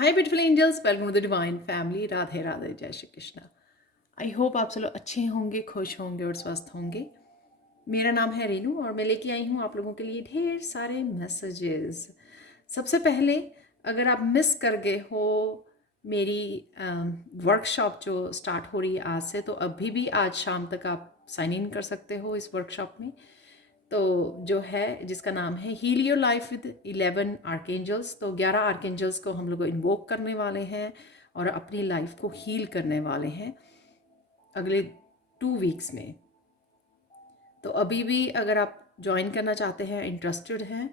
Hi beautiful angels, welcome to the divine family. Radhe Radhe, जय Shri Krishna. I hope आप सब लोग अच्छे होंगे, खुश होंगे और स्वस्थ होंगे। मेरा नाम है रेनू और मैं लेके आई हूँ आप लोगों के लिए ढेर सारे मैसेजेस। सबसे पहले, अगर आप मिस कर गए हो मेरी वर्कशॉप जो स्टार्ट हो रही है आज से, तो अभी भी आज शाम तक आप साइन इन कर सकते हो इस वर्कशॉप में। तो जो है, जिसका नाम है heal your life with 11 archangels. तो 11 आर्केंजल्स को हम लोग इन्वोक करने वाले हैं और अपनी लाइफ को हील करने वाले हैं अगले 2 वीक्स में। तो अभी भी अगर आप ज्वाइन करना चाहते हैं, इंटरेस्टेड हैं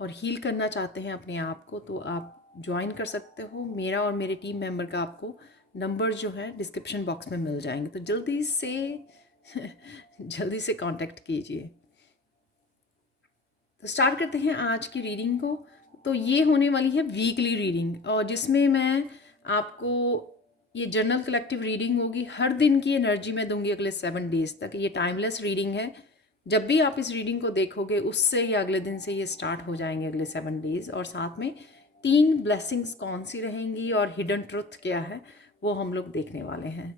और हील करना चाहते हैं अपने आप को, तो आप ज्वाइन कर सकते हो। मेरा और मेरे टीम मेंबर का आपको नंबर जो है डिस्क्रिप्शन बॉक्स में मिल जाएंगे, तो जल्दी से जल्दी से कांटेक्ट कीजिए। तो स्टार्ट करते हैं आज की रीडिंग को। तो ये होने वाली है वीकली रीडिंग, और जिसमें मैं आपको ये जर्नल कलेक्टिव रीडिंग होगी। हर दिन की एनर्जी मैं दूंगी अगले 7 डेज तक। ये टाइमलेस रीडिंग है। जब भी आप इस रीडिंग को देखोगे, उससे या अगले दिन से ये स्टार्ट हो जाएंगे अगले 7 डेज। और साथ में 3 ब्लेसिंग्स कौन सी रहेंगी और हिडन ट्रुथ क्या है, वो हम लोग देखने वाले हैं।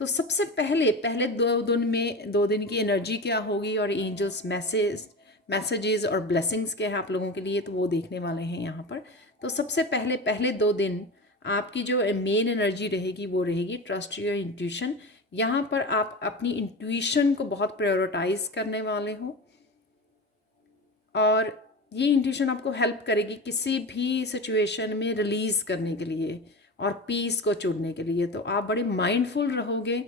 तो सबसे पहले पहले 2 दिन की एनर्जी क्या होगी और एंजल्स मैसेजेस और ब्लेसिंग्स क्या है आप लोगों के लिए, तो वो देखने वाले हैं यहाँ पर। तो सबसे पहले पहले 2 दिन आपकी जो मेन एनर्जी रहेगी वो रहेगी ट्रस्ट योर इंट्यूशन। यहाँ पर आप अपनी इंट्यूशन को बहुत प्रायोरिटाइज करने वाले हो, और ये इंट्यूशन आपको हेल्प करेगी किसी भी सिचुएशन में रिलीज करने के लिए और पीस को चुनने के लिए। तो आप बड़े माइंडफुल रहोगे,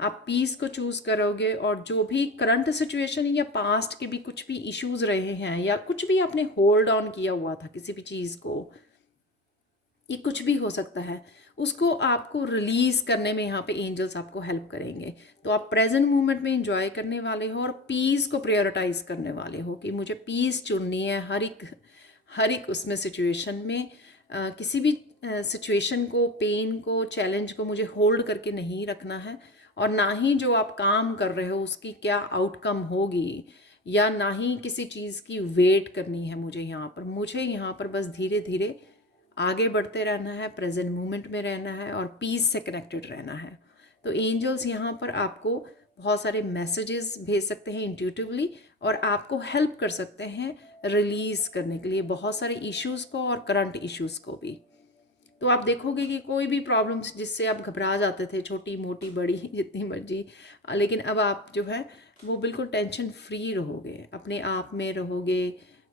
आप पीस को चूज करोगे, और जो भी करंट सिचुएशन या पास्ट के भी कुछ भी इश्यूज रहे हैं या कुछ भी आपने होल्ड ऑन किया हुआ था किसी भी चीज़ को, ये कुछ भी हो सकता है, उसको आपको रिलीज करने में यहाँ पे एंजल्स आपको हेल्प करेंगे। तो आप प्रेजेंट मोमेंट में इंजॉय करने वाले हो और पीस को प्रायोरिटाइज करने वाले हो कि मुझे पीस चुननी है हर एक उसमें सिचुएशन में। किसी भी सिचुएशन को, पेन को, चैलेंज को मुझे होल्ड करके नहीं रखना है, और ना ही जो आप काम कर रहे हो उसकी क्या आउटकम होगी, या ना ही किसी चीज़ की वेट करनी है मुझे यहाँ पर बस धीरे धीरे आगे बढ़ते रहना है, प्रेजेंट मोमेंट में रहना है और पीस से कनेक्टेड रहना है। तो एंजल्स यहाँ पर आपको बहुत सारे मैसेजेस भेज सकते हैं इंट्यूटिवली, और आपको हेल्प कर सकते हैं रिलीज करने के लिए बहुत सारे इश्यूज को और करंट इश्यूज को भी। तो आप देखोगे कि कोई भी प्रॉब्लम्स जिससे आप घबरा जाते थे, छोटी मोटी बड़ी जितनी मर्जी, लेकिन अब आप जो है वो बिल्कुल टेंशन फ्री रहोगे, अपने आप में रहोगे,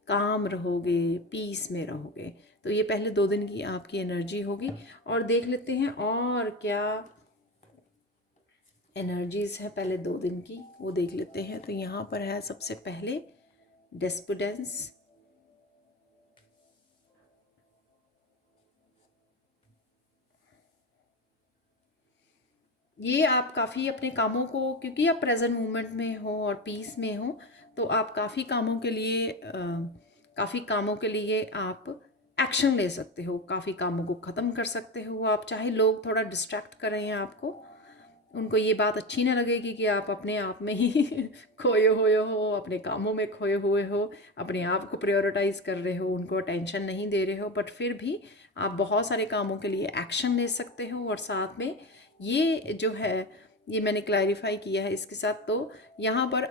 काम रहोगे, पीस में रहोगे। तो ये पहले 2 दिन की आपकी एनर्जी होगी, और देख लेते हैं और क्या एनर्जीज है पहले 2 दिन की, वो देख लेते हैं। तो यहाँ पर है सबसे पहले डेस्पिडेंस। ये आप काफ़ी अपने कामों को, क्योंकि आप प्रेजेंट मोमेंट में हो और पीस में हो, तो आप काफ़ी कामों के लिए आप एक्शन ले सकते हो, काफ़ी कामों को ख़त्म कर सकते हो आप। चाहे लोग थोड़ा डिस्ट्रैक्ट करें आपको, उनको ये बात अच्छी ना लगेगी कि आप अपने आप में ही खोए हुए हो, अपने कामों में खोए हुए हो, अपने आप को प्रायोरिटाइज कर रहे हो, उनको अटेंशन नहीं दे रहे हो, बट फिर भी आप बहुत सारे कामों के लिए एक्शन ले सकते हो। और साथ में ये जो है, ये मैंने क्लैरिफाई किया है इसके साथ। तो यहाँ पर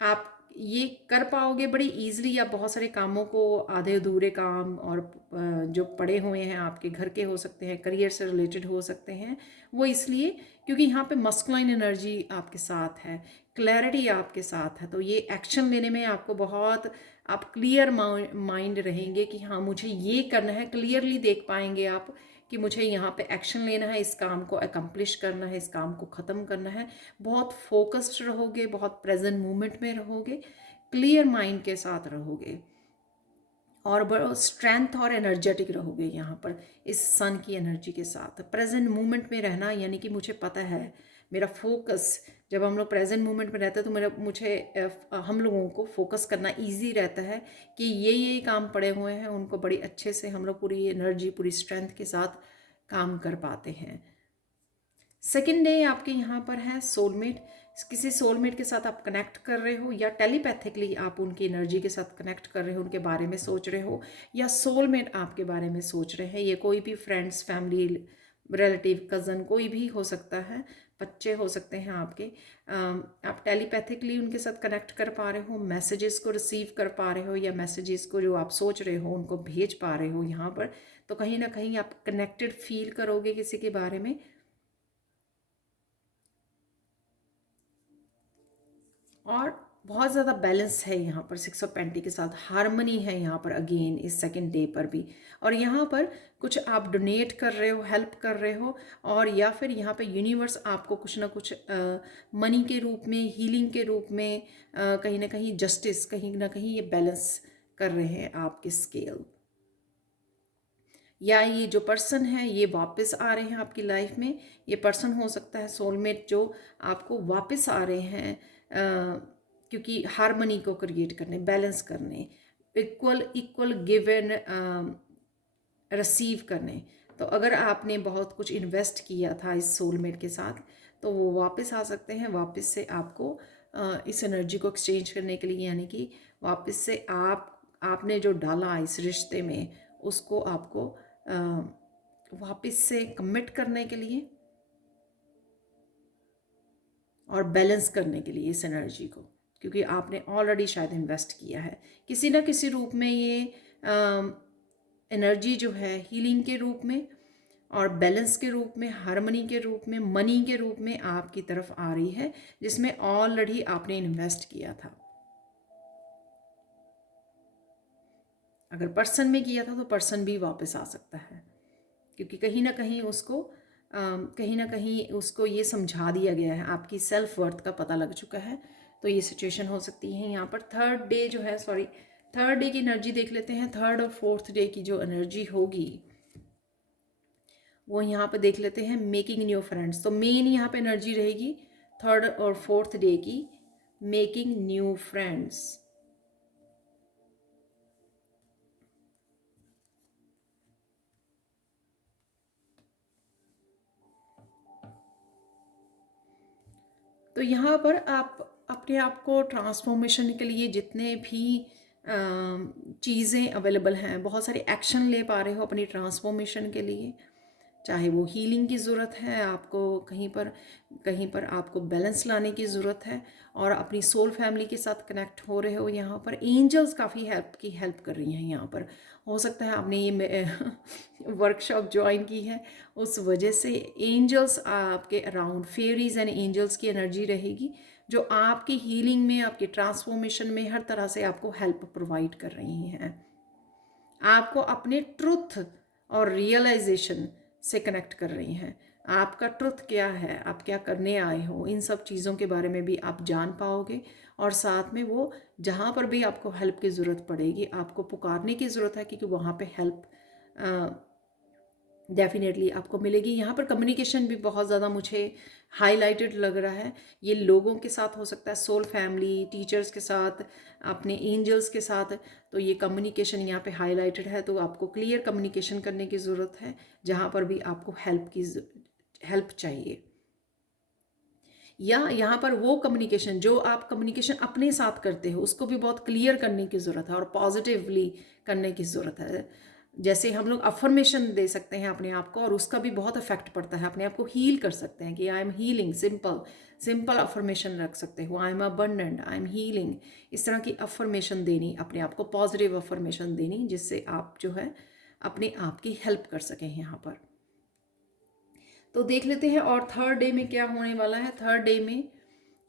आप ये कर पाओगे बड़ी ईजिली। आप बहुत सारे कामों को, आधे अधूरे काम और जो पड़े हुए हैं आपके घर के हो सकते हैं, करियर से रिलेटेड हो सकते हैं, वो इसलिए क्योंकि यहाँ पे मस्कुलाइन एनर्जी आपके साथ है, क्लैरिटी आपके साथ है। तो ये एक्शन लेने में आपको बहुत, आप क्लियर माइंड रहेंगे कि हाँ मुझे ये करना है। क्लियरली देख पाएंगे आप कि मुझे यहाँ पे एक्शन लेना है, इस काम को अकम्प्लिश करना है, इस काम को ख़त्म करना है। बहुत फोकस्ड रहोगे, बहुत प्रेजेंट मोमेंट में रहोगे, क्लियर माइंड के साथ रहोगे, और बड़ा स्ट्रेंथ और एनर्जेटिक रहोगे यहाँ पर इस सन की एनर्जी के साथ। प्रेजेंट मोमेंट में रहना यानी कि मुझे पता है मेरा फोकस, जब हम लोग प्रेजेंट मोमेंट में रहते हैं तो हम लोगों को फोकस करना इजी रहता है कि ये काम पड़े हुए हैं, उनको बड़ी अच्छे से हम लोग पूरी एनर्जी, पूरी स्ट्रेंथ के साथ काम कर पाते हैं। सेकेंड डे आपके यहाँ पर है सोलमेट। किसी सोलमेट के साथ आप कनेक्ट कर रहे हो, या टेलीपैथिकली आप उनकी एनर्जी के साथ कनेक्ट कर रहे हो, उनके बारे में सोच रहे हो, या सोलमेट आपके बारे में सोच रहे हैं। ये कोई भी फ्रेंड्स, फैमिली, रिलेटिव, कज़न, कोई भी हो सकता है, बच्चे हो सकते हैं आपके। आप टेलीपैथिकली उनके साथ कनेक्ट कर पा रहे हो, मैसेजेस को रिसीव कर पा रहे हो, या मैसेजेस को जो आप सोच रहे हो उनको भेज पा रहे हो यहाँ पर। तो कहीं ना कहीं आप कनेक्टेड फील करोगे किसी के बारे में। और बहुत ज़्यादा बैलेंस है यहाँ पर 6 ऑफ पेंटी के साथ, हारमनी है यहाँ पर अगेन इस सेकंड डे पर भी। और यहाँ पर कुछ आप डोनेट कर रहे हो, हेल्प कर रहे हो, और या फिर यहाँ पे यूनिवर्स आपको कुछ ना कुछ मनी के रूप में, हीलिंग के रूप में, कहीं ना कहीं जस्टिस, कहीं ना कहीं ये बैलेंस कर रहे हैं आपके स्केल। या ये जो पर्सन है ये वापस आ रहे हैं आपकी लाइफ में। ये पर्सन हो सकता है सोलमेट जो आपको वापस आ रहे हैं, क्योंकि हारमनी को क्रिएट करने, बैलेंस करने, equal equal give and receive करने। तो अगर आपने बहुत कुछ इन्वेस्ट किया था इस सोलमेट के साथ, तो वो वापस आ सकते हैं, वापस से आपको इस एनर्जी को एक्सचेंज करने के लिए, यानी कि वापस से आपने जो डाला इस रिश्ते में उसको आपको वापस से कमिट करने के लिए और बैलेंस करने के लिए इस एनर्जी को, क्योंकि आपने ऑलरेडी शायद इन्वेस्ट किया है किसी ना किसी रूप में। ये एनर्जी जो है हीलिंग के रूप में और बैलेंस के रूप में, हार्मनी के रूप में, मनी के रूप में आपकी तरफ आ रही है, जिसमें ऑलरेडी आपने इन्वेस्ट किया था। अगर पर्सन में किया था तो पर्सन भी वापस आ सकता है, क्योंकि कहीं ना कहीं उसको ये समझा दिया गया है, आपकी सेल्फ वर्थ का पता लग चुका है। तो ये सिचुएशन हो सकती है यहाँ पर। थर्ड डे की एनर्जी देख लेते हैं। थर्ड और फोर्थ डे की जो एनर्जी होगी वो यहाँ पे देख लेते हैं, मेकिंग न्यू फ्रेंड्स। तो मेन यहाँ पे एनर्जी रहेगी थर्ड और फोर्थ डे की, मेकिंग न्यू फ्रेंड्स। तो यहाँ पर आप अपने आप को ट्रांसफॉर्मेशन के लिए जितने भी चीज़ें अवेलेबल हैं, बहुत सारे एक्शन ले पा रहे हो अपनी ट्रांसफॉर्मेशन के लिए। चाहे वो हीलिंग की ज़रूरत है आपको, कहीं पर आपको बैलेंस लाने की ज़रूरत है, और अपनी सोल फैमिली के साथ कनेक्ट हो रहे हो। यहाँ पर एंजल्स काफ़ी हेल्प कर रही हैं यहाँ पर। हो सकता है आपने ये वर्कशॉप ज्वाइन की है, उस वजह से एंजल्स आपके अराउंड, फेरीज एंड एंजल्स की एनर्जी रहेगी, जो आपकी हीलिंग में, आपकी ट्रांसफॉर्मेशन में हर तरह से आपको हेल्प प्रोवाइड कर रही हैं। आपको अपने ट्रुथ और रियलाइजेशन से कनेक्ट कर रही हैं। आपका ट्रुथ क्या है, आप क्या करने आए हो, इन सब चीज़ों के बारे में भी आप जान पाओगे। और साथ में वो जहाँ पर भी आपको हेल्प की ज़रूरत पड़ेगी, आपको पुकारने की ज़रूरत है, क्योंकि वहाँ पे हेल्प डेफिनेटली आपको मिलेगी। यहाँ पर कम्युनिकेशन भी बहुत ज़्यादा मुझे हाईलाइटेड लग रहा है। ये लोगों के साथ हो सकता है, सोल फैमिली, टीचर्स के साथ, अपने एंजल्स के साथ। तो ये कम्युनिकेशन यहाँ पे हाईलाइटेड है, तो आपको क्लियर कम्युनिकेशन करने की ज़रूरत है जहाँ पर भी आपको हेल्प चाहिए। या यहाँ पर वो कम्युनिकेशन जो आप कम्युनिकेशन अपने साथ करते हो उसको भी बहुत क्लियर करने की ज़रूरत है और पॉजिटिवली करने की ज़रूरत है। जैसे हम लोग अफर्मेशन दे सकते हैं अपने आप को, और उसका भी बहुत इफेक्ट पड़ता है, अपने आप को हील कर सकते हैं कि I am healing, simple affirmation रख सकते हो, I am abundant, I am healing. इस तरह की अफर्मेशन देनी, अपने आप को पॉजिटिव अफर्मेशन देनी, जिससे आप जो है अपने आप की हेल्प कर सकें यहाँ पर। तो देख लेते हैं और थर्ड डे में क्या होने वाला है। थर्ड डे में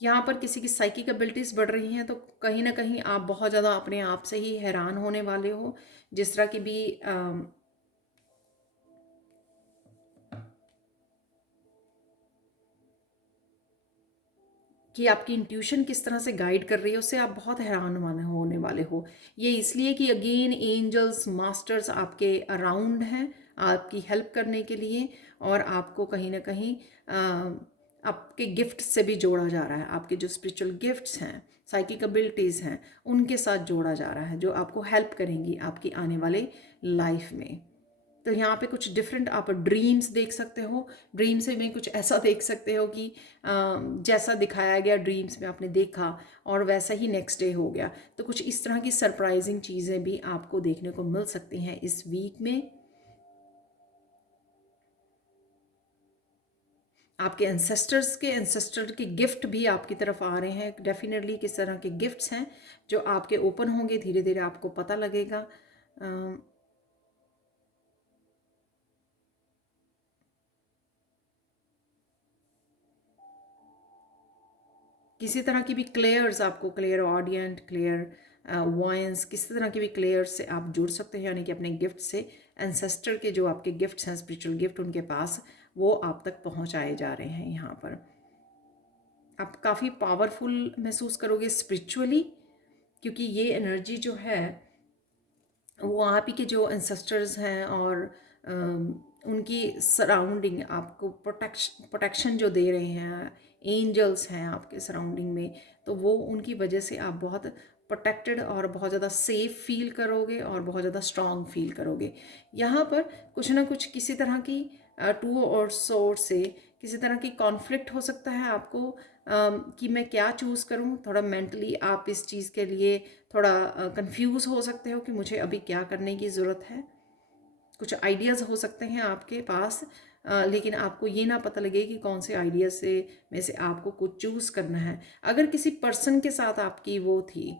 यहाँ पर किसी की साइकिक एबिलिटीज़ बढ़ रही हैं, तो कहीं ना कहीं आप बहुत ज़्यादा अपने आप से ही हैरान होने वाले हो। जिस तरह की भी कि आपकी इंट्यूशन किस तरह से गाइड कर रही है, उससे आप बहुत हैरान होने वाले हो। ये इसलिए कि अगेन एंजल्स, मास्टर्स आपके अराउंड हैं आपकी हेल्प करने के लिए, और आपको कहीं ना कहीं आपके गिफ्ट से भी जोड़ा जा रहा है। आपके जो स्पिरिचुअल गिफ्ट्स हैं, साइकिक एबिलिटीज़ हैं, उनके साथ जोड़ा जा रहा है, जो आपको हेल्प करेंगी आपकी आने वाले लाइफ में। तो यहाँ पे कुछ डिफरेंट आप ड्रीम्स देख सकते हो। ड्रीम से में कुछ ऐसा देख सकते हो कि जैसा दिखाया गया ड्रीम्स में आपने देखा और वैसा ही नेक्स्ट डे हो गया। तो कुछ इस तरह की सरप्राइजिंग चीज़ें भी आपको देखने को मिल सकती हैं इस वीक में। आपके एंसेस्टर के गिफ्ट भी आपकी तरफ आ रहे हैं। डेफिनेटली किस तरह के गिफ्ट्स हैं जो आपके ओपन होंगे, धीरे धीरे आपको पता लगेगा। किसी तरह की भी क्लेयर्स, आपको क्लियर ऑडियंट, क्लियर वॉयंस, किसी तरह की भी क्लेयर्स से आप जुड़ सकते हैं, यानी कि अपने गिफ्ट से एंसेस्टर के जो आपके गिफ्ट्स हैं, स्पिरिचुअल गिफ्ट, उनके पास वो आप तक पहुंचाए जा रहे हैं। यहाँ पर आप काफ़ी पावरफुल महसूस करोगे स्पिरिचुअली, क्योंकि ये एनर्जी जो है वो आप ही के जो एंसेस्टर्स हैं और उनकी सराउंडिंग आपको प्रोटेक्शन जो दे रहे हैं, एंजल्स हैं आपके सराउंडिंग में, तो वो उनकी वजह से आप बहुत प्रोटेक्टेड और बहुत ज़्यादा सेफ फील करोगे और बहुत ज़्यादा स्ट्रांग फील करोगे। यहाँ पर कुछ ना कुछ किसी तरह की टू और सोर्स से किसी तरह की कॉन्फ्लिक्ट हो सकता है आपको, कि मैं क्या चूज़ करूँ। थोड़ा मेंटली आप इस चीज़ के लिए थोड़ा कंफ्यूज हो सकते हो कि मुझे अभी क्या करने की ज़रूरत है। कुछ आइडियाज़ हो सकते हैं आपके पास, लेकिन आपको ये ना पता लगे कि कौन से आइडिया से में से आपको कुछ चूज़ करना है। अगर किसी पर्सन के साथ आपकी वो थी,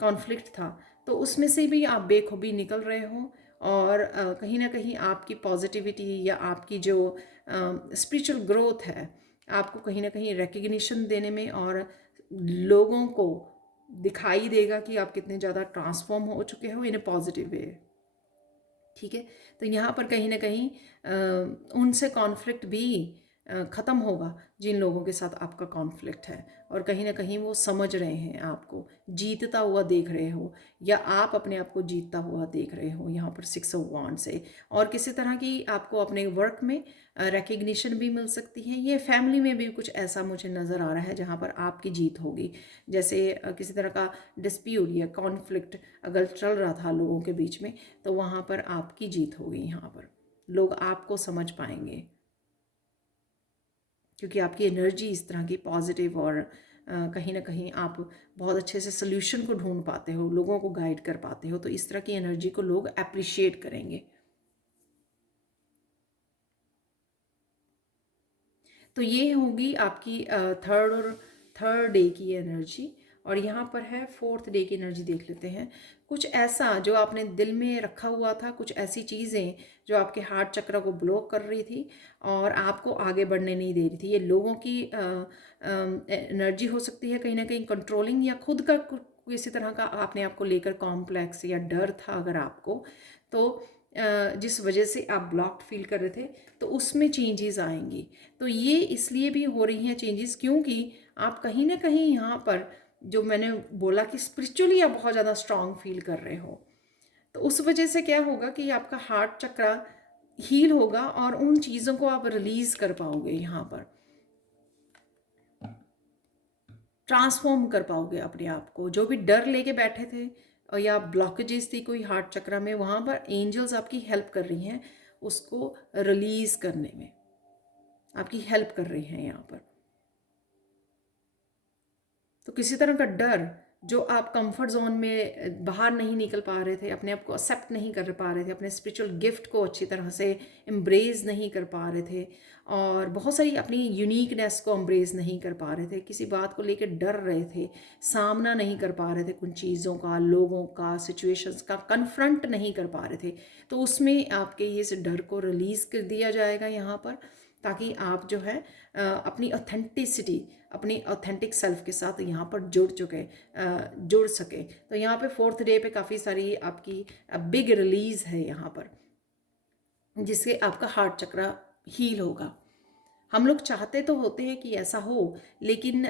कॉन्फ्लिक्ट था, तो उसमें से भी आप बेखूबी निकल रहे हो और कहीं ना कहीं आपकी पॉजिटिविटी या आपकी जो स्पिरिचुअल ग्रोथ है, आपको कहीं ना कहीं रिकग्निशन देने में और लोगों को दिखाई देगा कि आप कितने ज़्यादा ट्रांसफॉर्म हो चुके हो इन ए पॉजिटिव वे। ठीक है, तो यहाँ पर कहीं ना कहीं उनसे कॉन्फ्लिक्ट भी ख़त्म होगा जिन लोगों के साथ आपका कॉन्फ्लिक्ट है, और कहीं ना कहीं वो समझ रहे हैं आपको, जीतता हुआ देख रहे हो या आप अपने आप को जीतता हुआ देख रहे हो यहाँ पर 6 ऑफ वांड से। और किसी तरह की आपको अपने वर्क में रिकग्निशन भी मिल सकती है। ये फैमिली में भी कुछ ऐसा मुझे नज़र आ रहा है जहाँ पर आपकी जीत होगी। जैसे किसी तरह का डिस्प्यूट या कॉन्फ्लिक्ट अगर चल रहा था लोगों के बीच में, तो वहाँ पर आपकी जीत होगी। यहाँ पर लोग आपको समझ पाएंगे क्योंकि आपकी एनर्जी इस तरह की पॉजिटिव और कहीं ना कहीं आप बहुत अच्छे से सोल्यूशन को ढूंढ पाते हो, लोगों को गाइड कर पाते हो, तो इस तरह की एनर्जी को लोग अप्रिशिएट करेंगे। तो ये होगी आपकी थर्ड डे की एनर्जी। और यहाँ पर है फोर्थ डे की एनर्जी, देख लेते हैं। कुछ ऐसा जो आपने दिल में रखा हुआ था, कुछ ऐसी चीज़ें जो आपके हार्ट चक्र को ब्लॉक कर रही थी और आपको आगे बढ़ने नहीं दे रही थी। ये लोगों की एनर्जी हो सकती है, कहीं ना कहीं कंट्रोलिंग, या खुद का किसी तरह का आपने आपको लेकर कॉम्प्लेक्स या डर था अगर आपको, तो जिस वजह से आप ब्लॉक्ड फील कर रहे थे, तो उसमें चेंजेस आएंगी। तो ये इसलिए भी हो रही हैं चेंजेस क्योंकि आप कहीं ना कहीं यहाँ पर, जो मैंने बोला कि स्पिरिचुअली आप बहुत ज़्यादा स्ट्रांग फील कर रहे हो, तो उस वजह से क्या होगा कि आपका हार्ट चक्र हील होगा और उन चीज़ों को आप रिलीज कर पाओगे, यहाँ पर ट्रांसफॉर्म कर पाओगे अपने आप को। जो भी डर लेके बैठे थे और या ब्लॉकेजेस थी कोई हार्ट चक्र में, वहाँ पर एंजल्स आपकी हेल्प कर रही हैं उसको रिलीज करने में, आपकी हेल्प कर रही हैं यहाँ पर। तो किसी तरह का डर जो आप कंफर्ट जोन में बाहर नहीं निकल पा रहे थे, अपने आप को एक्सेप्ट नहीं कर पा रहे थे, अपने स्पिरिचुअल गिफ्ट को अच्छी तरह से एम्ब्रेस नहीं कर पा रहे थे, और बहुत सारी अपनी यूनिकनेस को एम्ब्रेस नहीं कर पा रहे थे, किसी बात को लेकर डर रहे थे, सामना नहीं कर पा रहे थे कुछ चीज़ों का, लोगों का, सिचुएशंस का कन्फ्रंट नहीं कर पा रहे थे, तो उसमें आपके ये इस डर को रिलीज़ कर दिया जाएगा यहाँ पर, ताकि आप जो है अपनी ऑथेंटिसिटी, अपनी ऑथेंटिक सेल्फ के साथ यहाँ पर जुड़ सके। तो यहाँ पे फोर्थ डे पे काफ़ी सारी आपकी बिग रिलीज है यहाँ पर, जिससे आपका हार्ट चक्र हील होगा। हम लोग चाहते तो होते हैं कि ऐसा हो, लेकिन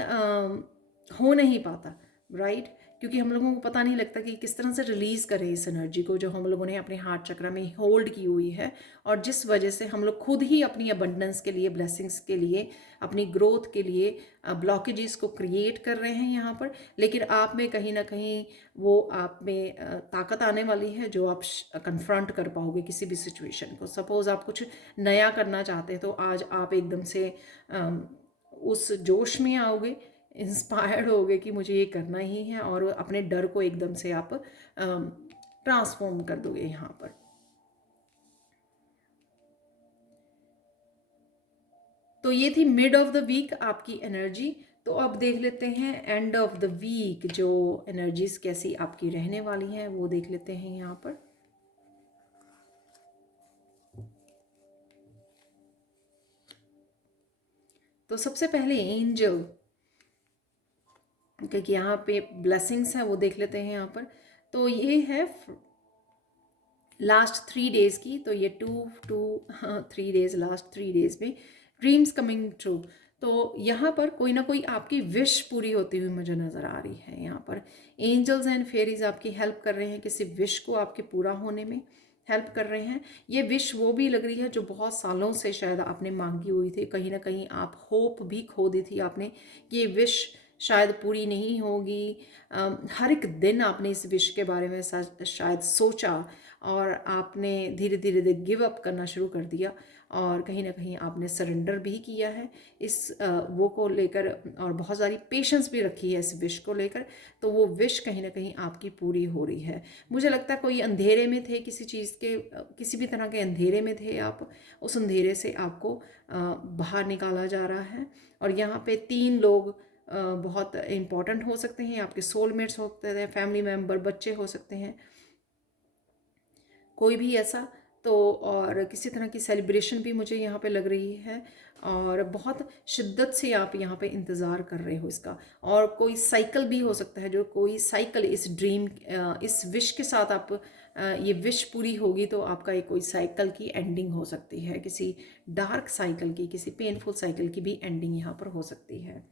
हो नहीं पाता, राइट? क्योंकि हम लोगों को पता नहीं लगता कि किस तरह से रिलीज़ करें इस एनर्जी को जो हम लोगों ने अपने हार्ट चक्र में होल्ड की हुई है, और जिस वजह से हम लोग खुद ही अपनी अबंडेंस के लिए, ब्लेसिंग्स के लिए, अपनी ग्रोथ के लिए ब्लॉकेजेस को क्रिएट कर रहे हैं यहाँ पर। लेकिन आप में कहीं ना कहीं वो आप में ताकत आने वाली है जो आप कन्फ्रंट कर पाओगे किसी भी सिचुएशन को। सपोज़ आप कुछ नया करना चाहते हैं तो आज आप एकदम से उस जोश में आओगे, इंस्पायर्ड होगे कि मुझे ये करना ही है, और अपने डर को एकदम से आप ट्रांसफॉर्म कर दोगे यहाँ पर। तो ये थी मिड ऑफ द वीक आपकी एनर्जी। तो अब देख लेते हैं एंड ऑफ द वीक जो एनर्जीज कैसी आपकी रहने वाली हैं, वो देख लेते हैं यहाँ पर। तो सबसे पहले एंजल, क्योंकि यहाँ पे ब्लेसिंग्स हैं वो देख लेते हैं यहाँ पर। तो ये है लास्ट 3 डेज की, तो ये 3 डेज, लास्ट 3 डेज में ड्रीम्स कमिंग ट्रू। तो यहाँ पर कोई ना कोई आपकी विश पूरी होती हुई मुझे नज़र आ रही है। यहाँ पर एंजल्स एंड फेरीज आपकी हेल्प कर रहे हैं, किसी विश को आपके पूरा होने में हेल्प कर रहे हैं। ये विश वो भी लग रही है जो बहुत सालों से शायद आपने मांगी हुई थी, कहीं ना कहीं आप होप भी खो दी थी आपने, ये विश शायद पूरी नहीं होगी। हर एक दिन आपने इस विश के बारे में शायद सोचा, और आपने धीरे धीरे गिव अप करना शुरू कर दिया, और कहीं ना कहीं आपने सरेंडर भी किया है इस वो को लेकर, और बहुत सारी पेशेंस भी रखी है इस विश को लेकर। तो वो विश कहीं ना कहीं आपकी पूरी हो रही है। मुझे लगता है कोई अंधेरे में थे, किसी चीज़ के, किसी भी तरह के अंधेरे में थे आप, उस अंधेरे से आपको बाहर निकाला जा रहा है। और यहाँ पे 3 लोग बहुत इम्पॉर्टेंट हो सकते हैं, आपके सोलमेट्स हो सकते हैं, फैमिली मेम्बर, बच्चे हो सकते हैं, कोई भी ऐसा। तो और किसी तरह की सेलिब्रेशन भी मुझे यहाँ पे लग रही है, और बहुत शिद्दत से आप यहाँ पे इंतज़ार कर रहे हो इसका। और कोई साइकिल भी हो सकता है, जो कोई साइकिल इस ड्रीम, इस विश के साथ आप ये विश पूरी होगी तो आपका एक कोई साइकिल की एंडिंग हो सकती है, किसी डार्क साइकिल की, किसी पेनफुल साइकिल की भी एंडिंग यहाँ पर हो सकती है।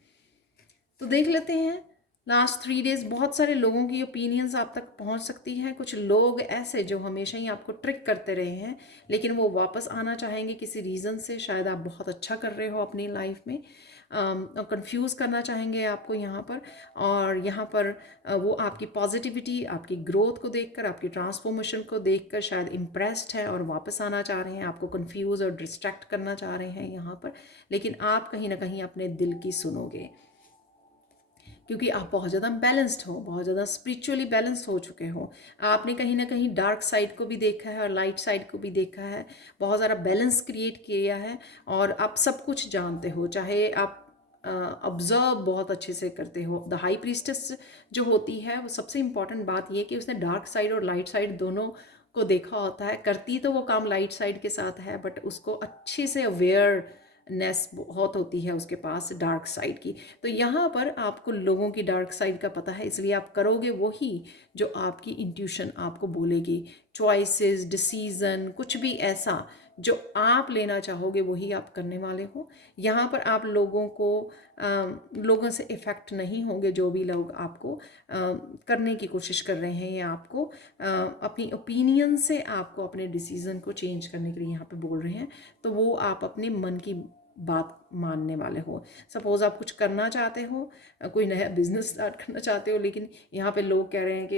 तो देख लेते हैं लास्ट 3 डेज बहुत सारे लोगों की ओपिनियंस आप तक पहुंच सकती हैं। कुछ लोग ऐसे जो हमेशा ही आपको ट्रिक करते रहे हैं, लेकिन वो वापस आना चाहेंगे किसी रीज़न से। शायद आप बहुत अच्छा कर रहे हो अपनी लाइफ में, और कंफ्यूज करना चाहेंगे आपको यहाँ पर। और यहाँ पर वो आपकी पॉजिटिविटी, आपकी ग्रोथ को देखकर, आपकी ट्रांसफॉर्मेशन को देखकर शायद इम्प्रेस्ड है, और वापस आना चाह रहे हैं, आपको कंफ्यूज और डिस्ट्रैक्ट करना चाह रहे हैं यहाँ पर। लेकिन आप कहीं ना कहीं अपने दिल की सुनोगे, क्योंकि आप बहुत ज़्यादा बैलेंस्ड हो, बहुत ज़्यादा स्पिरिचुअली बैलेंस्ड हो चुके हो। आपने कहीं ना कहीं डार्क साइड को भी देखा है और लाइट साइड को भी देखा है, बहुत ज़्यादा बैलेंस क्रिएट किया है, और आप सब कुछ जानते हो। चाहे आप ऑब्जर्व बहुत अच्छे से करते हो। द हाई प्रीस्टेस जो होती है, वो सबसे इम्पॉर्टेंट बात ये कि उसने डार्क साइड और लाइट साइड दोनों को देखा होता है। करती तो वो काम लाइट साइड के साथ है, बट उसको अच्छे से अवेयरनेस बहुत होती है उसके पास डार्क साइड की। तो यहाँ पर आपको लोगों की डार्क साइड का पता है, इसलिए आप करोगे वही जो आपकी इंट्यूशन आपको बोलेगी। चॉइसेस, डिसीजन, कुछ भी ऐसा जो आप लेना चाहोगे वही आप करने वाले हो। यहाँ पर आप लोगों से इफ़ेक्ट नहीं होंगे। जो भी लोग आपको करने की कोशिश कर रहे हैं, या आपको अपनी ओपिनियन से आपको अपने डिसीज़न को चेंज करने के लिए यहाँ पे बोल रहे हैं, तो वो आप अपने मन की बात मानने वाले हो। सपोज़ आप कुछ करना चाहते हो, कोई नया बिजनेस स्टार्ट करना चाहते हो, लेकिन यहाँ पे लोग कह रहे हैं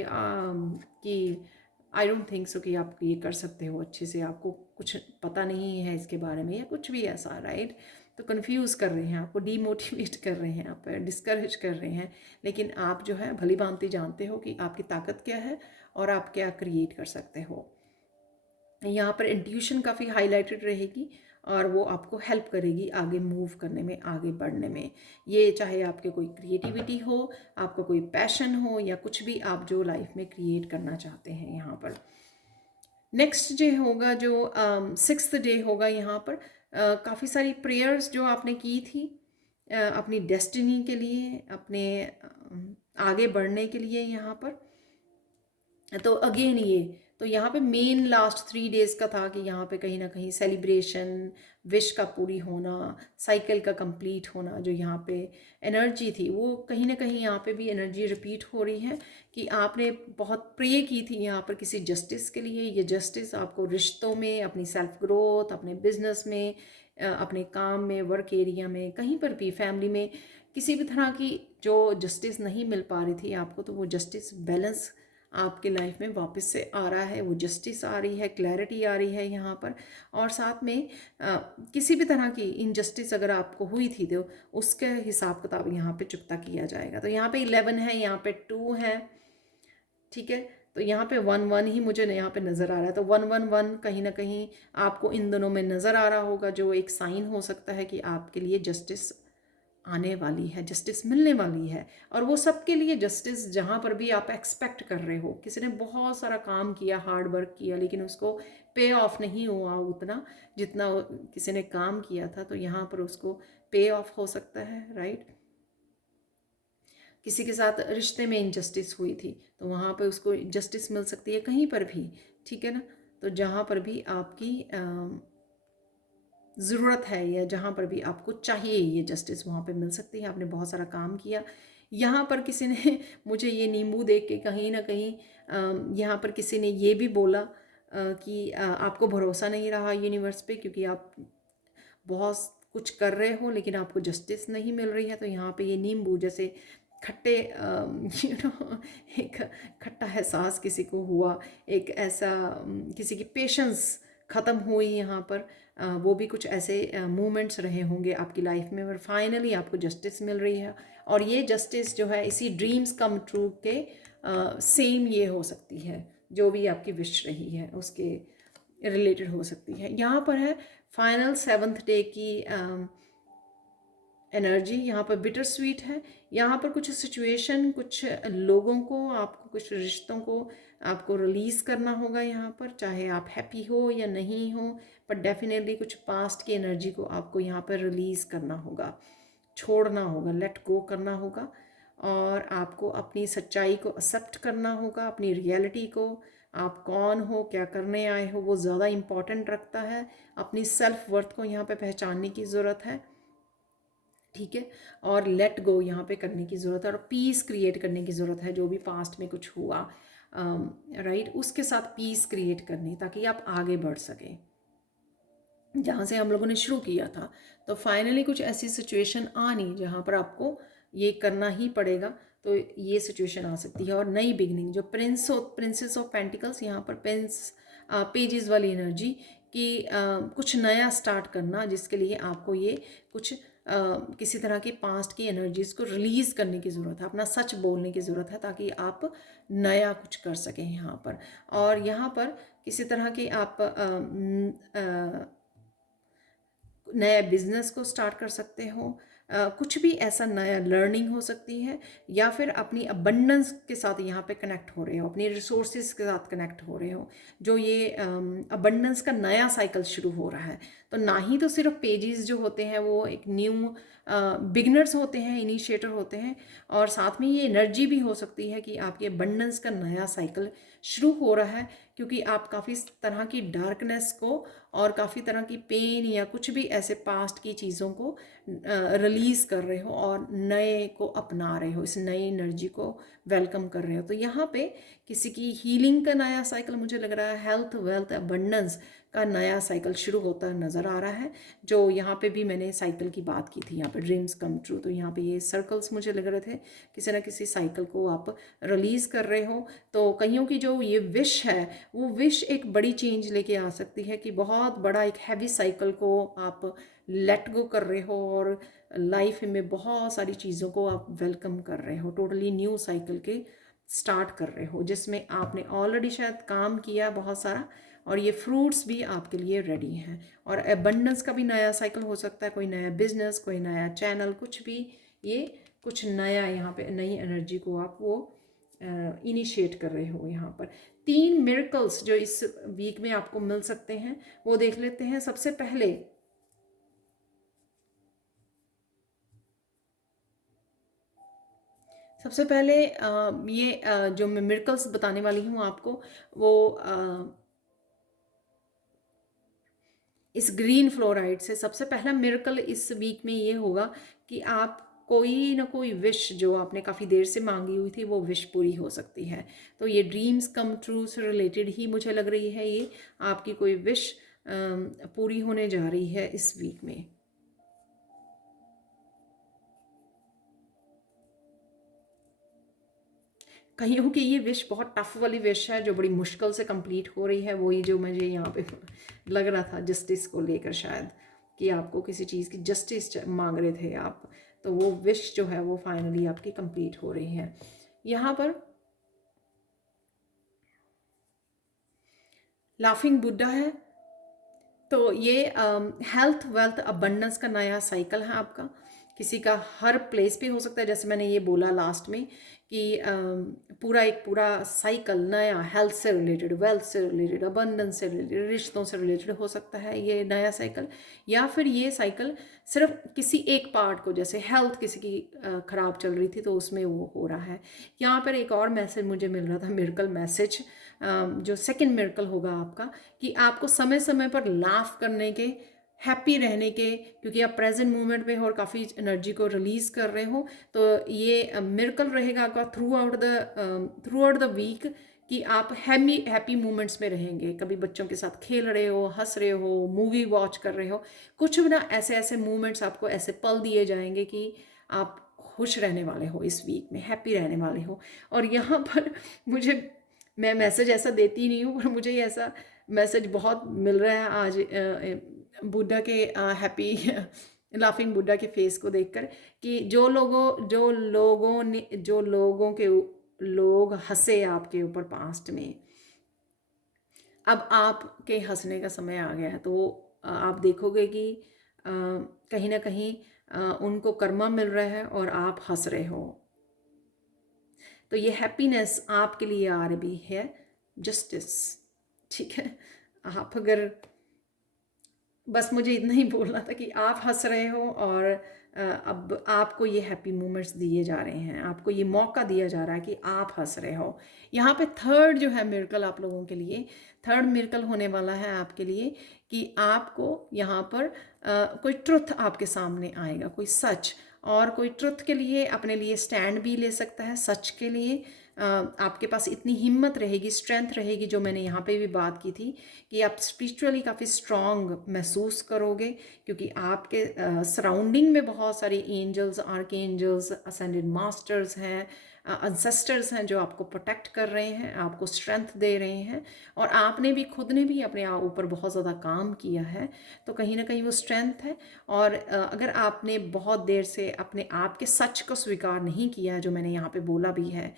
कि आई डोंट थिंक सो कि आप ये कर सकते हो अच्छे से, आपको कुछ पता नहीं है इसके बारे में, या कुछ भी ऐसा, राइट। तो कंफ्यूज कर रहे हैं आपको, डीमोटिवेट कर रहे हैं, आप डिस्करेज कर रहे हैं। लेकिन आप जो है भली भांति जानते हो कि आपकी ताकत क्या है और आप क्या क्रिएट कर सकते हो। यहाँ पर इंट्यूशन काफ़ी हाईलाइटेड रहेगी, और वो आपको हेल्प करेगी आगे मूव करने में, आगे बढ़ने में। ये चाहे आपके कोई क्रिएटिविटी हो, आपका कोई पैशन हो, या कुछ भी आप जो लाइफ में क्रिएट करना चाहते हैं। यहाँ पर नेक्स्ट डे होगा जो 6th डे होगा, यहाँ पर काफ़ी सारी प्रेयर्स जो आपने की थी अपनी डेस्टिनी के लिए, अपने आगे बढ़ने के लिए यहाँ पर। तो अगेन ये तो यहाँ पे मेन लास्ट 3 डेज का था कि यहाँ पे कहीं ना कहीं सेलिब्रेशन, विश का पूरी होना, साइकिल का कंप्लीट होना, जो यहाँ पे एनर्जी थी वो कहीं ना कहीं यहाँ पे भी एनर्जी रिपीट हो रही है कि आपने बहुत प्रे की थी यहाँ पर किसी जस्टिस के लिए। ये जस्टिस आपको रिश्तों में, अपनी सेल्फ ग्रोथ, अपने बिजनेस में, अपने काम में, वर्क एरिया में, कहीं पर भी, फैमिली में, किसी भी तरह की जो जस्टिस नहीं मिल पा रही थी आपको, तो वो जस्टिस बैलेंस आपके लाइफ में वापस से आ रहा है। वो जस्टिस आ रही है, क्लैरिटी आ रही है यहाँ पर। और साथ में किसी भी तरह की इनजस्टिस अगर आपको हुई थी तो उसके हिसाब किताब यहाँ पे चुकता किया जाएगा। तो यहाँ पे 11 है, यहाँ पे 2 है, ठीक है। तो यहाँ पे 1 1 ही मुझे यहाँ पे नज़र आ रहा है। तो 1 1 1 कहीं ना कहीं आपको इन दोनों में नज़र आ रहा होगा, जो एक साइन हो सकता है कि आपके लिए जस्टिस आने वाली है, जस्टिस मिलने वाली है। और वो सबके लिए जस्टिस, जहाँ पर भी आप एक्सपेक्ट कर रहे हो, किसी ने बहुत सारा काम किया, हार्ड वर्क किया, लेकिन उसको पे ऑफ नहीं हुआ उतना जितना किसी ने काम किया था, तो यहाँ पर उसको पे ऑफ हो सकता है, राइट। किसी के साथ रिश्ते में इनजस्टिस हुई थी तो वहाँ पर उसको जस्टिस मिल सकती है, कहीं पर भी, ठीक है ना। तो जहाँ पर भी आपकी ज़रूरत है या जहाँ पर भी आपको चाहिए ये जस्टिस, वहाँ पे मिल सकती है। आपने बहुत सारा काम किया। यहाँ पर किसी ने मुझे ये नींबू देख के कहीं ना कहीं यहाँ पर किसी ने ये भी बोला कि आपको भरोसा नहीं रहा यूनिवर्स पे, क्योंकि आप बहुत कुछ कर रहे हो लेकिन आपको जस्टिस नहीं मिल रही है। तो यहाँ पे ये नींबू जैसे खट्टे एक खट्टा एहसास किसी को हुआ, एक ऐसा किसी की पेशेंस ख़त्म हुई यहाँ पर, वो भी कुछ ऐसे मोमेंट्स रहे होंगे आपकी लाइफ में, और फाइनली आपको जस्टिस मिल रही है। और ये जस्टिस जो है इसी ड्रीम्स कम ट्रू के सेम ये हो सकती है, जो भी आपकी विश रही है उसके रिलेटेड हो सकती है। यहाँ पर है फाइनल 7th डे की एनर्जी। यहाँ पर बिटर स्वीट है। यहाँ पर कुछ सिचुएशन, कुछ लोगों को, आपको कुछ रिश्तों को आपको रिलीज़ करना होगा यहाँ पर, चाहे आप हैप्पी हो या नहीं हो, पर डेफिनेटली कुछ पास्ट की एनर्जी को आपको यहाँ पर रिलीज़ करना होगा, छोड़ना होगा, लेट गो करना होगा। और आपको अपनी सच्चाई को एक्सेप्ट करना होगा, अपनी रियलिटी को, आप कौन हो, क्या करने आए हो, वो ज़्यादा इम्पॉर्टेंट रखता है। अपनी सेल्फ वर्थ को यहाँ पे पहचानने की ज़रूरत है, ठीक है। और लेट गो यहाँ पे करने की ज़रूरत है, और पीस क्रिएट करने की ज़रूरत है। जो भी पास्ट में कुछ हुआ, राइट, उसके साथ पीस क्रिएट करनी, ताकि आप आगे बढ़ सकें जहाँ से हम लोगों ने शुरू किया था। तो फाइनली कुछ ऐसी सिचुएशन आनी जहाँ पर आपको ये करना ही पड़ेगा, तो ये सिचुएशन आ सकती है। और नई बिगनिंग, जो प्रिंसेस ऑफ पेंटिकल्स, यहाँ पर पेजेस वाली एनर्जी कि कुछ नया स्टार्ट करना, जिसके लिए आपको ये कुछ किसी तरह की पास्ट की एनर्जीज़ को रिलीज़ करने की ज़रूरत है, अपना सच बोलने की ज़रूरत है, ताकि आप नया कुछ कर सकें यहाँ पर। और यहाँ पर किसी तरह की आप नया बिजनेस को स्टार्ट कर सकते हो, कुछ भी ऐसा नया लर्निंग हो सकती है, या फिर अपनी अबंडेंस के साथ यहाँ पे कनेक्ट हो रहे हो, अपनी रिसोर्सेज के साथ कनेक्ट हो रहे हो, जो ये अबंडेंस का नया साइकिल शुरू हो रहा है। तो ना ही तो सिर्फ पेजेस जो होते हैं वो एक न्यू बिगनर्स होते हैं, इनिशिएटर होते हैं, और साथ में ये एनर्जी भी हो सकती है कि आपके अबंडेंस का नया साइकिल शुरू हो रहा है, क्योंकि आप काफ़ी तरह की डार्कनेस को और काफ़ी तरह की पेन या कुछ भी ऐसे पास्ट की चीज़ों को रिलीज़ कर रहे हो और नए को अपना रहे हो, इस नई एनर्जी को वेलकम कर रहे हो। तो यहाँ पे किसी की हीलिंग का नया साइकिल मुझे लग रहा है, हेल्थ, वेल्थ, अबंडेंस का नया साइकिल शुरू होता नज़र आ रहा है। जो यहाँ पे भी मैंने साइकिल की बात की थी, यहाँ पे ड्रीम्स कम ट्रू, तो यहाँ पे ये सर्कल्स मुझे लग रहे थे, किसी ना किसी साइकिल को आप रिलीज़ कर रहे हो। तो कईयों की जो ये विश है, वो विश एक बड़ी चेंज लेके आ सकती है, कि बहुत बड़ा एक हैवी साइकिल को आप लेट गो कर रहे हो, और लाइफ में बहुत सारी चीज़ों को आप वेलकम कर रहे हो, टोटली न्यू साइकिल के स्टार्ट कर रहे हो, जिसमें आपने ऑलरेडी शायद काम किया बहुत सारा, और ये फ्रूट्स भी आपके लिए रेडी हैं। और एबंडेंस का भी नया साइकिल हो सकता है, कोई नया बिजनेस, कोई नया चैनल, कुछ भी, ये कुछ नया यहाँ पे नई एनर्जी को आप वो इनिशिएट कर रहे हो। यहाँ पर 3 मिरेकल्स जो इस वीक में आपको मिल सकते हैं वो देख लेते हैं। सबसे पहले सबसे पहले ये जो मैं मिरेकल्स बताने वाली हूँ आपको, वो इस ग्रीन फ्लोराइड से सबसे पहला मिरेकल इस वीक में ये होगा कि आप कोई ना कोई विश जो आपने काफ़ी देर से मांगी हुई थी वो विश पूरी हो सकती है। तो ये ड्रीम्स कम ट्रू से रिलेटेड ही मुझे लग रही है, ये आपकी कोई विश पूरी होने जा रही है इस वीक में। कहीं कि ये विश बहुत टफ वाली विश है जो बड़ी मुश्किल से कंप्लीट हो रही है, वही जो मुझे यहाँ पे लग रहा था जस्टिस को लेकर, शायद कि आपको किसी चीज़ की जस्टिस मांग रहे थे आप, तो वो विश जो है वो फाइनली आपकी कंप्लीट हो रही है। यहाँ पर लाफिंग बुद्धा है, तो ये हेल्थ वेल्थ अबंडेंस का नया साइकिल है आपका। किसी का हर प्लेस पे हो सकता है, जैसे मैंने ये बोला लास्ट में कि पूरा साइकिल नया, हेल्थ से रिलेटेड, वेल्थ से रिलेटेड, अबंडेंस से रिलेटेड, रिश्तों से रिलेटेड हो सकता है ये नया साइकिल। या फिर ये साइकिल सिर्फ किसी एक पार्ट को, जैसे हेल्थ किसी की ख़राब चल रही थी तो उसमें वो हो रहा है। यहाँ पर एक और मैसेज मुझे मिल रहा था, मिरेकल मैसेज, जो सेकंड मिरेकल होगा आपका, कि आपको समय समय पर लाफ करने के, हैप्पी रहने के, क्योंकि आप प्रेजेंट मोमेंट में हो और काफ़ी एनर्जी को रिलीज़ कर रहे हो, तो ये मिरेकल रहेगा आपका थ्रू आउट द वीक, कि आप हैप्पी मोमेंट्स में रहेंगे। कभी बच्चों के साथ खेल रहे हो, हंस रहे हो, मूवी वॉच कर रहे हो, कुछ भी ना, ऐसे ऐसे मोमेंट्स आपको, ऐसे पल दिए जाएंगे कि आप खुश रहने वाले हो इस वीक में, हैप्पी रहने वाले हो। और यहाँ पर मुझे, मैं मैसेज ऐसा देती नहीं हूँ, पर मुझे ये ऐसा मैसेज बहुत मिल रहा है आज बुद्धा के हैप्पी लाफिंग बुद्धा के फेस को देखकर, कि जो लोगों के लोग हंसे आपके ऊपर पास्ट में, अब आपके हंसने का समय आ गया है। तो आप देखोगे कि कहीं ना कहीं उनको कर्मा मिल रहा है और आप हंस रहे हो। तो ये हैप्पीनेस आपके लिए आ रही है, जस्टिस, ठीक है। आप अगर, बस मुझे इतना ही बोलना था कि आप हंस रहे हो, और अब आपको ये हैप्पी मोमेंट्स दिए जा रहे हैं, आपको ये मौका दिया जा रहा है कि आप हंस रहे हो। यहाँ पे थर्ड जो है मिरेकल आप लोगों के लिए, थर्ड मिरेकल होने वाला है आपके लिए, कि आपको यहाँ पर कोई ट्रुथ आपके सामने आएगा, कोई सच, और कोई ट्रुथ के लिए अपने लिए स्टैंड भी ले सकता है, सच के लिए। आपके पास इतनी हिम्मत रहेगी, स्ट्रेंथ रहेगी, जो मैंने यहाँ पे भी बात की थी, कि आप स्पिरिचुअली काफ़ी स्ट्रॉन्ग महसूस करोगे, क्योंकि आपके सराउंडिंग में बहुत सारे angels, archangels, ascended masters हैं, अनसेस्टर्स हैं, जो आपको प्रोटेक्ट कर रहे हैं, आपको स्ट्रेंथ दे रहे हैं। और आपने भी, खुद ने भी अपने ऊपर बहुत ज़्यादा काम किया है, तो कहीं ना कहीं वो स्ट्रेंथ है। और अगर आपने बहुत देर से अपने आप के सच को स्वीकार नहीं किया है, जो मैंने यहाँ पे बोला भी है,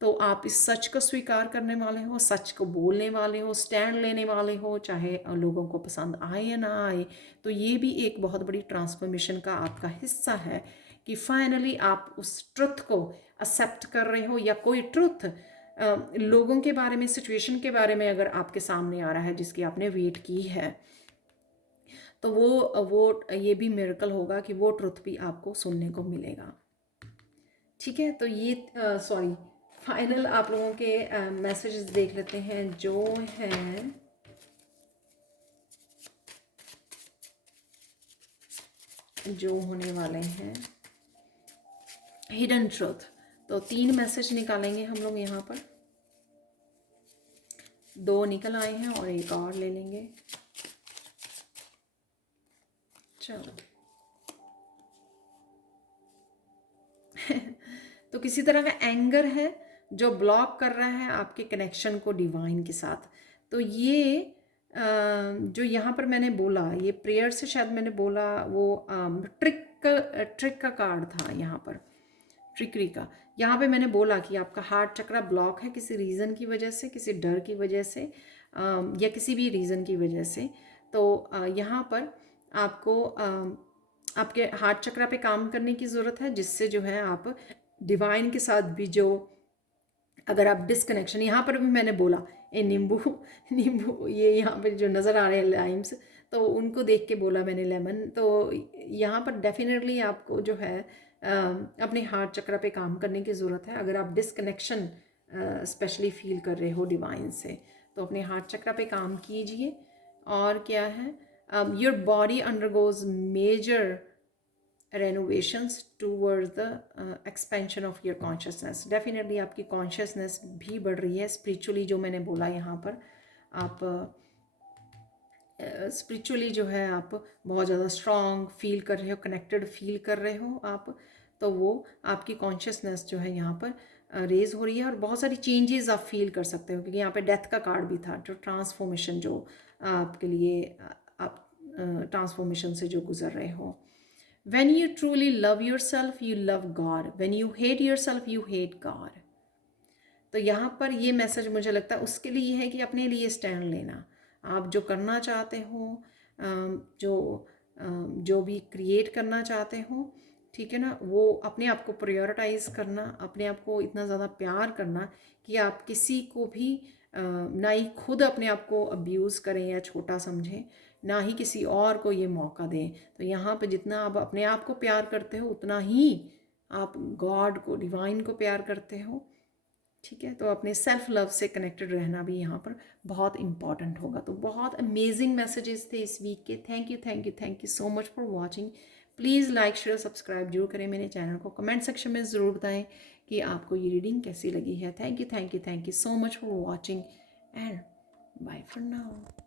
तो आप इस सच को स्वीकार करने वाले हो, सच को बोलने वाले हो, स्टैंड लेने वाले हो, चाहे लोगों को पसंद आए या ना आए। तो ये भी एक बहुत बड़ी ट्रांसफॉर्मेशन का आपका हिस्सा है, कि फाइनली आप उस ट्रुथ को एक्सेप्ट कर रहे हो, या कोई ट्रुथ लोगों के बारे में, सिचुएशन के बारे में अगर आपके सामने आ रहा है जिसकी आपने वेट की है, तो वो ये भी मिरेकल होगा कि वो ट्रुथ भी आपको सुनने को मिलेगा। ठीक है, तो ये सॉरी, फाइनल आप लोगों के मैसेजेस देख लेते हैं जो हैं, जो होने वाले हैं हिडन ट्रुथ। तो 3 मैसेज निकालेंगे हम लोग यहाँ पर, 2 निकल आए हैं और एक और ले लेंगे। चलो तो किसी तरह का एंगर है जो ब्लॉक कर रहा है आपके कनेक्शन को डिवाइन के साथ। तो ये जो यहाँ पर मैंने बोला, ये प्रेयर से शायद मैंने बोला, वो ट्रिक का कार्ड था यहाँ पर, ट्रिकरी का। यहाँ पे मैंने बोला कि आपका हार्ट चक्रा ब्लॉक है किसी रीज़न की वजह से, किसी डर की वजह से, या किसी भी रीज़न की वजह से। तो यहाँ पर आपको आपके हार्ट चक्रा पे काम करने की ज़रूरत है, जिससे जो है आप डिवाइन के साथ भी, जो अगर आप डिसकनेक्शन, यहाँ पर भी मैंने बोला ये नींबू नींबू, ये यहाँ पे जो नज़र आ रहे हैं लाइम्स, तो उनको देख के बोला मैंने लेमन। तो यहाँ पर डेफिनेटली आपको जो है अपने हार्ट चक्र पे काम करने की ज़रूरत है। अगर आप डिसकनेक्शन स्पेशली फील कर रहे हो डिवाइन से, तो अपने हार्ट चक्र पे काम कीजिए। और क्या है, your body undergoes major renovations towards the expansion of your consciousness. Definitely आपकी कॉन्शियसनेस भी बढ़ रही है स्पिरिचुअली, जो मैंने बोला यहाँ पर। आप स्पिरिचुअली जो है आप बहुत ज़्यादा स्ट्रॉन्ग फील कर रहे हो, कनेक्टेड फील कर रहे हो आप, तो वो आपकी कॉन्शियसनेस जो है यहाँ पर रेज हो रही है। और बहुत सारी चेंजेस आप फील कर सकते हो, क्योंकि यहाँ पे डेथ का कार्ड भी था, जो ट्रांसफॉर्मेशन जो आपके लिए आप ट्रांसफॉर्मेशन से जो गुजर रहे हो। When you truly love yourself, you love God. When you hate yourself, you hate God. तो यहाँ पर ये मैसेज मुझे लगता है उसके लिए है कि अपने लिए स्टैंड लेना। आप जो करना चाहते हो, जो भी क्रिएट करना चाहते हो, ठीक है ना, वो अपने आप को प्रायोरिटाइज करना, अपने आप को इतना ज़्यादा प्यार करना कि आप किसी को भी ना ही खुद अपने आप को अब्यूज़ करें या छोटा समझें, ना ही किसी और को ये मौका दें। तो यहाँ पे जितना आप अपने आप को प्यार करते हो, उतना ही आप गॉड को, डिवाइन को प्यार करते हो। ठीक है, तो अपने सेल्फ लव से कनेक्टेड रहना भी यहाँ पर बहुत इंपॉर्टेंट होगा। तो बहुत अमेजिंग मैसेजेस थे इस वीक के। Thank you thank you thank you so much for watching. Please like share subscribe जरूर करें मेरे चैनल को। कमेंट सेक्शन में ज़रूर बताएं कि आपको ये रीडिंग कैसी लगी है। Thank you thank you thank you so much for watching and bye for now.